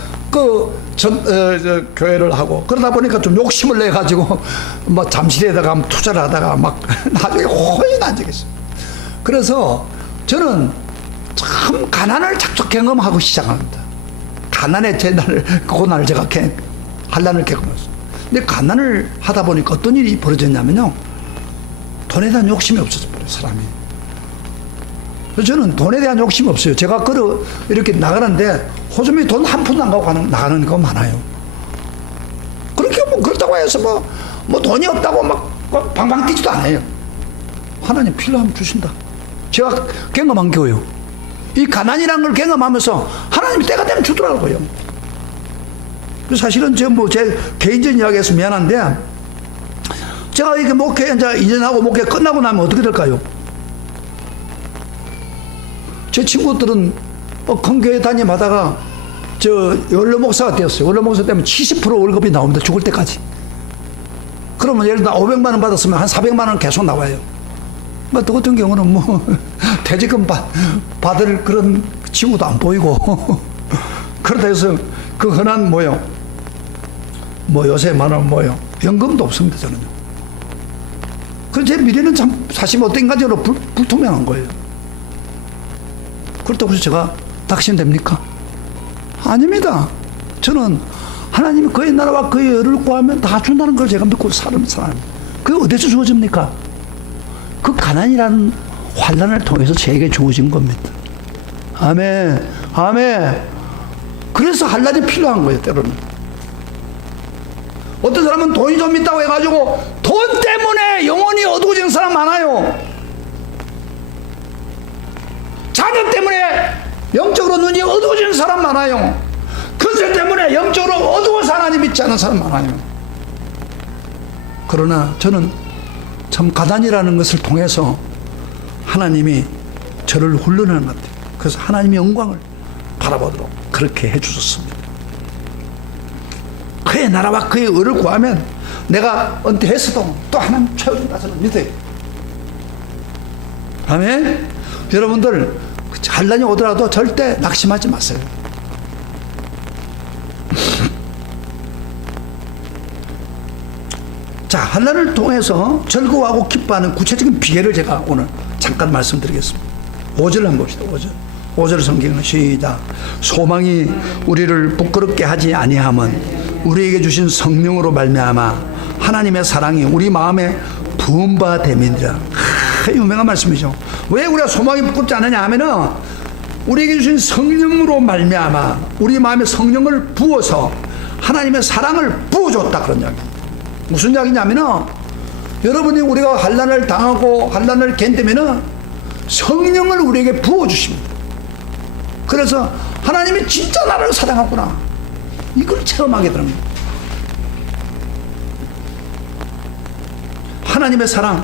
교회를 하고, 그러다 보니까 좀 욕심을 내가지고 뭐 잠실에다가 투자를 하다가 막 나중에 호연이 안 되겠어요. 그래서 저는 참 가난을 자꾸 경험하고 시작합니다. 가난의 고난을 제가 환난을 겪으면서. 근데 가난을 하다 보니까 어떤 일이 벌어졌냐면요, 돈에 대한 욕심이 없어져 버려요, 사람이. 그래서 저는 돈에 대한 욕심이 없어요. 제가 이렇게 나가는데 호주머니 돈 한 푼도 안 갖고 나가는 거 많아요. 그렇게 그렇다고 해서 뭐 돈이 없다고 막 방방 뛰지도 않아요. 하나님 필요하면 주신다. 제가 경험한 거예요. 이 가난이라는 걸 경험하면서 하나님이 때가 되면 주더라고요. 사실은 제 개인적인 이야기해서 미안한데, 제가 이렇게 목회 이제 2년하고 목회 끝나고 나면 어떻게 될까요? 제 친구들은 큰 교회 다니마다가 원로 목사가 되었어요. 원로 목사 때문에 70% 월급이 나옵니다. 죽을 때까지. 그러면 예를 들어 500만 원 받았으면 한 400만 원 계속 나와요. 또 같은 경우는 퇴직금 받을 그런 친구도 안 보이고 그러다 해서 그 흔한 요새 말하면 연금도 없습니다, 저는요. 그래서 제 미래는 참 사실 어떤 인간적으로 불투명한 거예요. 그렇다고 해서 제가 낙심됩니까? 아닙니다. 저는 하나님이 그의 나라와 그의 의를 구하면 다 준다는 걸 제가 믿고 사는 사람입니다. 그게 어디서 주어집니까? 그 가난이라는 환난을 통해서 제게 주어진 겁니다. 아멘. 아멘. 그래서 환난이 필요한 거예요, 때로는. 어떤 사람은 돈이 좀 있다고 해가지고 돈 때문에 영혼이 어두워진 사람 많아요. 자녀 때문에 영적으로 눈이 어두워지는 사람 많아요. 그것 때문에 영적으로 어두워서 하나님 믿지 않는 사람 많아요. 그러나 저는 참 가난이라는 것을 통해서 하나님이 저를 훈련하는 것 같아요. 그래서 하나님의 영광을 바라보도록 그렇게 해주셨습니다. 그의 나라와 그의 의를 구하면 내가 은퇴했어도 또 하나님 채워준다 저는 믿어요. 아멘. 여러분들 환난이 오더라도 절대 낙심하지 마세요. 자, 환난을 통해서 즐거워하고 기뻐하는 구체적인 비결을 제가 오늘 잠깐 말씀드리겠습니다. 5절 한번 봅시다. 5절 성경은 시작. 소망이 우리를 부끄럽게 하지 아니함은 우리에게 주신 성령으로 말미암아 하나님의 사랑이 우리 마음에 부은 바 됨이니라. 유명한 말씀이죠. 왜 우리가 소망이 부끄럽지 않느냐 하면은 우리에게 주신 성령으로 말미암아 우리 마음에 성령을 부어서 하나님의 사랑을 부어줬다 그런 이야기입니다. 무슨 이야기냐면은 여러분이 우리가 환난을 당하고 환난을 견디면은 성령을 우리에게 부어주십니다. 그래서 하나님이 진짜 나를 사랑하구나 이걸 체험하게 되는 거예요. 하나님의 사랑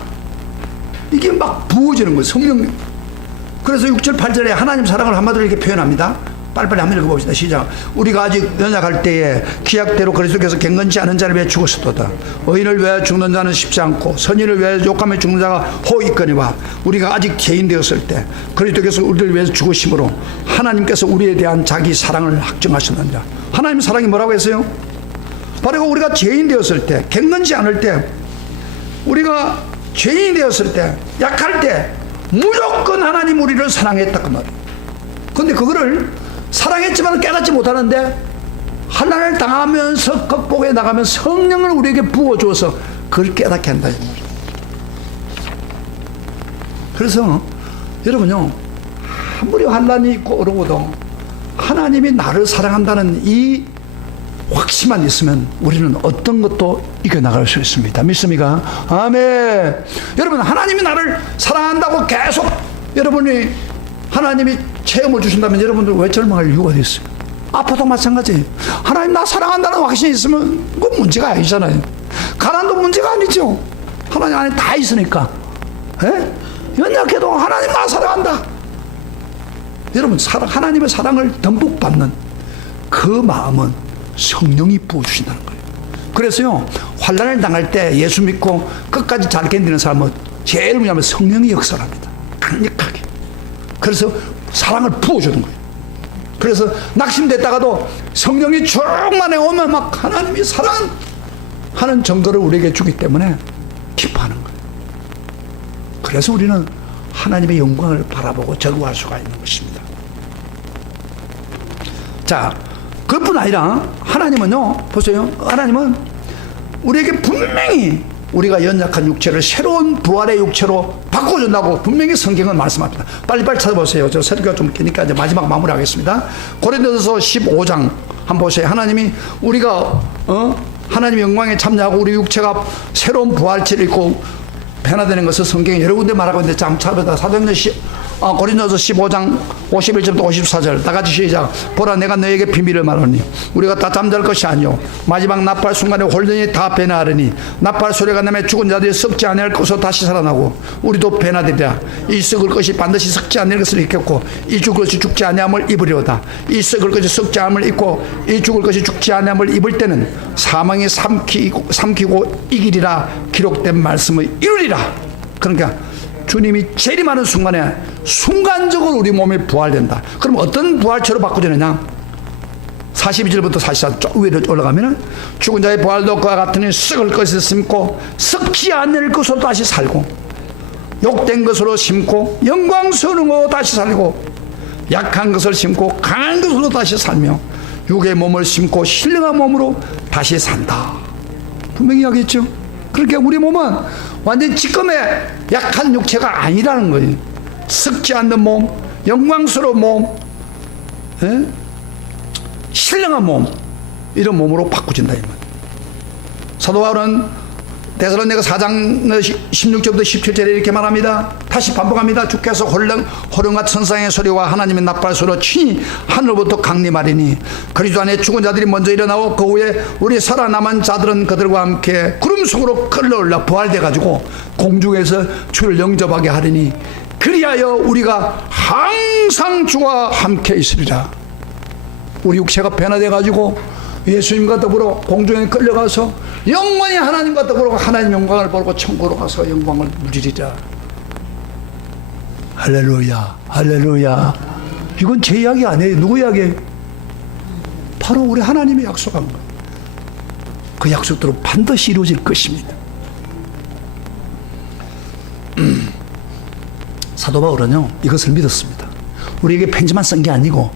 이게 막 부어지는 거예요. 성령. 그래서 6절 8절에 하나님 사랑을 한마디로 이렇게 표현합니다. 빨리빨리 한번 읽어봅시다. 시작. 우리가 아직 연약할 때에 기약대로 그리스도께서 갱건치 않은 자를 위해 죽으셨도다. 의인을 위하여 죽는 자는 쉽지 않고 선인을 위하여 욕하며 죽는 자가 호있거니와 우리가 아직 죄인 되었을 때 그리스도께서 우리를 위해서 죽으심으로 하나님께서 우리에 대한 자기 사랑을 확정하셨느니라. 하나님 사랑이 뭐라고 했어요? 바로 우리가 죄인 되었을 때 갱건치 않을 때 우리가 죄인이 되었을 때 약할 때 무조건 하나님 우리를 사랑했다 그 말이에요. 근데 그거를 사랑했지만 깨닫지 못하는데 환난을 당하면서 극복해 나가면 성령을 우리에게 부어줘서 그걸 깨닫게 한다 이 말이에요. 그래서 여러분요 아무리 환난이 있고 어려워도 하나님이 나를 사랑한다는 이 확신만 있으면 우리는 어떤 것도 이겨나갈 수 있습니다. 믿습니까? 아멘. 여러분 하나님이 나를 사랑한다고 계속 여러분이 하나님이 체험을 주신다면 여러분들 왜 절망할 이유가 있어요? 아파도 마찬가지예요. 하나님 나 사랑한다는 확신이 있으면 그건 문제가 아니잖아요. 가난도 문제가 아니죠. 하나님 안에 다 있으니까. 에? 연약해도 하나님 나 사랑한다. 여러분 하나님의 사랑을 듬뿍 받는 그 마음은 성령이 부어주신다는 거예요. 그래서요 환난을 당할 때 예수 믿고 끝까지 잘 견디는 사람은 제일 뭐냐면 성령이 역사합니다. 강력하게. 그래서 사랑을 부어주는 거예요. 그래서 낙심됐다가도 성령이 충만해 오면 막 하나님이 사랑하는 정도를 우리에게 주기 때문에 기뻐하는 거예요. 그래서 우리는 하나님의 영광을 바라보고 즐거워할 수가 있는 것입니다. 자, 그뿐 아니라 하나님은요 보세요. 하나님은 우리에게 분명히 우리가 연약한 육체를 새로운 부활의 육체로 바꿔준다고 분명히 성경은 말씀합니다. 빨리빨리 찾아보세요. 저 설교가 좀 기니까 이제 마지막 마무리하겠습니다. 고린도서 15장 한번 보세요. 하나님이 우리가 하나님의 영광에 참여하고 우리 육체가 새로운 부활체를 입고 변화되는 것을 성경에 여러 군데 말하고 있는데 참 찾아보다 사도행전 고린도서 15장 51절부터 54절 다 같이 시작. 보라 내가 너에게 비밀을 말하니 우리가 다 잠잘 것이 아니요 마지막 나팔 순간에 홀든이 다 변화하리니 나팔 소리가 나면 죽은 자들이 썩지 아니할 것으로 다시 살아나고 우리도 변화되리라. 이 썩을 것이 반드시 썩지 아니할 것을 입겠고 이 죽을 것이 죽지 아니함을 입으리로다. 이 썩을 것이 썩지 않음을 입고 이 죽을 것이 죽지 아니함을 입을 때는 사망이 삼키고 이기리라 기록된 말씀을 이루리라. 그러니까 주님이 재림하는 순간에 순간적으로 우리 몸이 부활된다. 그럼 어떤 부활체로 바꿔주느냐? 42절부터 44절 쭉 위로 올라가면은 죽은 자의 부활도 그와 같으니 썩을 것을 심고 썩지 않을 것으로 다시 살고 욕된 것으로 심고 영광스러운 다시 살고 약한 것을 심고 강한 것으로 다시 살며 육의 몸을 심고 신령한 몸으로 다시 산다. 분명히 이야기했죠. 그렇게 우리 몸은 완전 지금의 약한 육체가 아니라는 거예요. 썩지 않는 몸, 영광스러운 몸, 신령한 몸, 이런 몸으로 바꾸진다 이 말이에요. 사도 바울은 데살로니가 4장 16절부터 17절에 이렇게 말합니다. 다시 반복합니다. 주께서 호령과 천상의 소리와 하나님의 나팔 소리로 친히 하늘로부터 강림하리니 그리스도 안에 죽은 자들이 먼저 일어나고 그 후에 우리 살아남은 자들은 그들과 함께 구름 속으로 끌려올라 부활돼 가지고 공중에서 주를 영접하게 하리니 그리하여 우리가 항상 주와 함께 있으리라. 우리 육체가 변화돼 가지고 예수님과 더불어 공중에 끌려가서 영원히 하나님과 더불어 하나님 영광을 보고 천국으로 가서 영광을 누리리라. 할렐루야, 할렐루야. 이건 제 이야기 아니에요. 누구 이야기예요? 바로 우리 하나님이 약속한 거예요. 그 약속대로 반드시 이루어질 것입니다. 사도 바울은요, 이것을 믿었습니다. 우리에게 편지만 쓴 게 아니고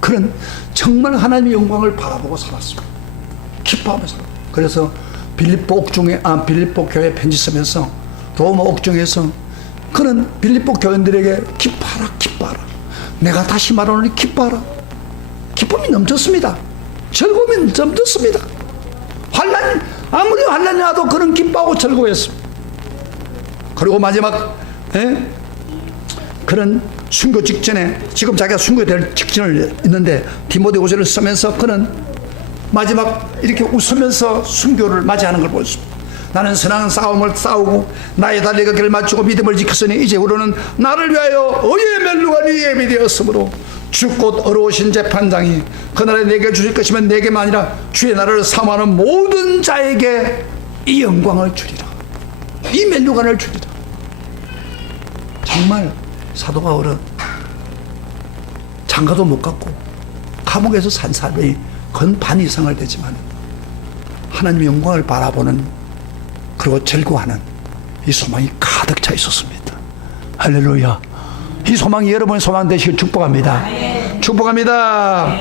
그는 정말 하나님의 영광을 바라보고 살았습니다. 기뻐하면서. 그래서 빌립보 교회 편지 쓰면서 로마 옥중에서 그는 빌립보 교인들에게 기뻐하라, 기뻐하라. 내가 다시 말하노니 기뻐하라. 기쁨이 넘쳤습니다. 즐거움이 넘쳤습니다. 아무리 환난이 와도 그는 기뻐하고 즐거워했습니다. 그리고 마지막 그는 순교 직전에, 지금 자기가 순교될 직전을 있는데 디모데후서를 쓰면서 그는 마지막 이렇게 웃으면서 순교를 맞이하는 걸 보였습니다. 나는 선한 싸움을 싸우고 나의 달리가 길을 맞추고 믿음을 지켰으니 이제 우리는 나를 위하여 의의 멸류관이 예비되었으므로 주 곧 어려우신 재판장이 그날에 내게 주실 것이면 내게만 아니라 주의 나라를 사모하는 모든 자에게 이 영광을 주리라. 이 멸류관을 주리라. 정말 사도 바울은 장가도 못 갔고 감옥에서 산 삶이 건 반 이상을 되지만 하나님의 영광을 바라보는, 그리고 즐거워하는 이 소망이 가득 차 있었습니다. 할렐루야. 이 소망이 여러분의 소망 되시길 축복합니다. 축복합니다.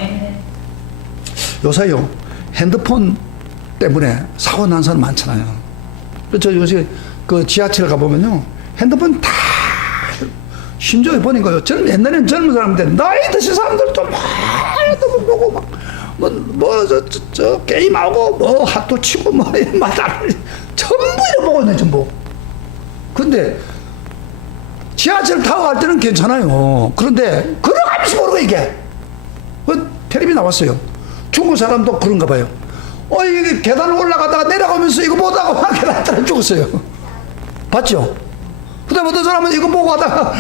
요새요, 핸드폰 때문에 사고 난 사람 많잖아요. 저 요새 그 지하철 가보면요, 핸드폰 다, 심지어 보니까요, 옛날에는 젊은 사람들, 나이 드신 사람들도 막 핸드폰 보고 막, 저 게임하고, 핫도 치고, 마다를 전부 보고 있네, 전부. 근데, 지하철 타고 갈 때는 괜찮아요. 그런데, 걸어가면서 모르고 이게. 텔레비 나왔어요. 중국 사람도 그런가 봐요. 이게 계단 올라가다가 내려가면서 이거 보다가 막 계단 따라 죽었어요. 봤죠? 그 다음에 어떤 사람은 이거 보고 하다가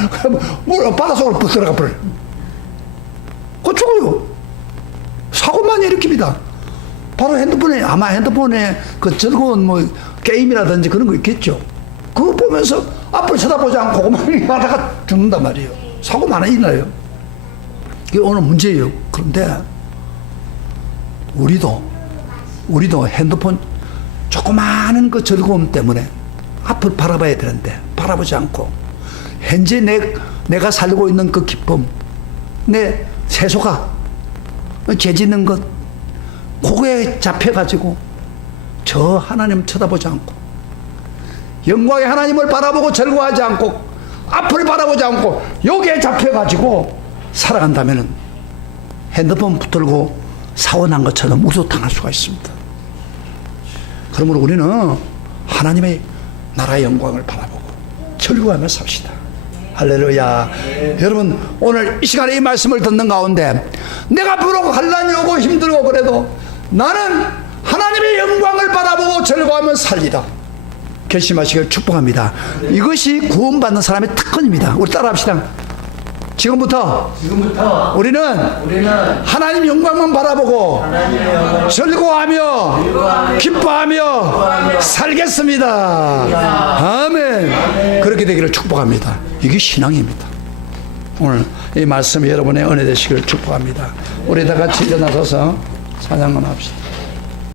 바닷속으로 푹 들어가 버려요. 그거 죽어요. 사고 많이 일으킵니다. 바로 핸드폰에 그 즐거운 게임이라든지 그런 거 있겠죠. 그거 보면서 앞을 쳐다보지 않고 그만 가다가 죽는단 말이에요. 사고 많이 일어나요. 이게 오늘 문제예요. 그런데 우리도 핸드폰 조그마한 그 즐거움 때문에 앞을 바라봐야 되는데 바라보지 않고 현재 내가 살고 있는 그 기쁨, 내 세소가 죄 짓는 것, 그거에 잡혀가지고 저 하나님 쳐다보지 않고 영광의 하나님을 바라보고 즐거워하지 않고 앞을 바라보지 않고 여기에 잡혀가지고 살아간다면 핸드폰 붙들고 사고 난 것처럼 우도 당할 수가 있습니다. 그러므로 우리는 하나님의 나라의 영광을 바라보고 즐거워하며 삽시다. 할렐루야. 여러분, 오늘 이 시간에 이 말씀을 듣는 가운데 내가 비록 환난이 오고 힘들고 그래도 나는 하나님의 영광을 바라보고 즐거워하며 살리라 결심하시길 축복합니다. 이것이 구원받는 사람의 특권입니다. 우리 따라합시다. 지금부터 우리는 하나님 영광만 바라보고 즐거워하며 기뻐하며 살겠습니다. 아멘. 그렇게 되기를 축복합니다. 이게 신앙입니다. 오늘 이 말씀이 여러분의 은혜 되시기를 축복합니다. 우리 다 같이 일어나서서 찬양을 합시다.